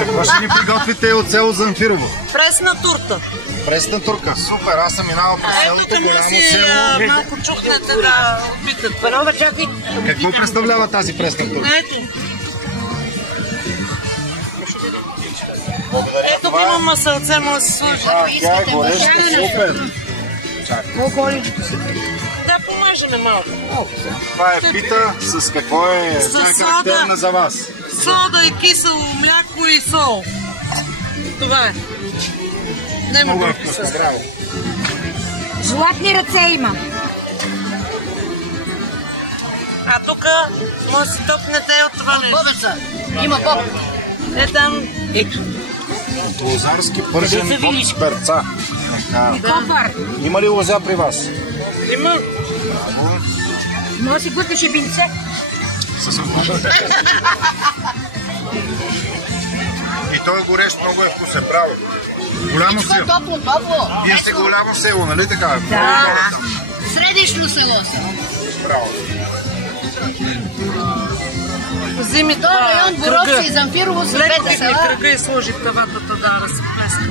Какво ще ни приготвите от село Замфирово? Пресна турта. Пресна турка, супер, аз съм минал през селото, голямо село. Малко чухнете да опитат. Панова, чакай. Какво представлява тази пресна турка? Ето. Ето има масълце, може да се сложи. Тя е гореща, супер. Да, помажеме малко. Това е пита, с какво е характерна за вас? Сода и кисело мляко и сол. Това е. Много е вкусно, браво. Златни ръце има. А тук може да си топнете от това нещо. Бобеца. Има боб. Е там. Ето. Лозарски пържен боб с перца. Копър. Има ли лозя при вас? Има. Браво. Може да си глътнеш и винце. И той е горещ, много е вкусен, браво. Голямо село. Топло. Вие сте голямо село, нали така? Да. Средишно село съм. Браво. Взими Това район Боровци и Замфирово са леко двете ми села. кръга и сложи тавата да се плеска.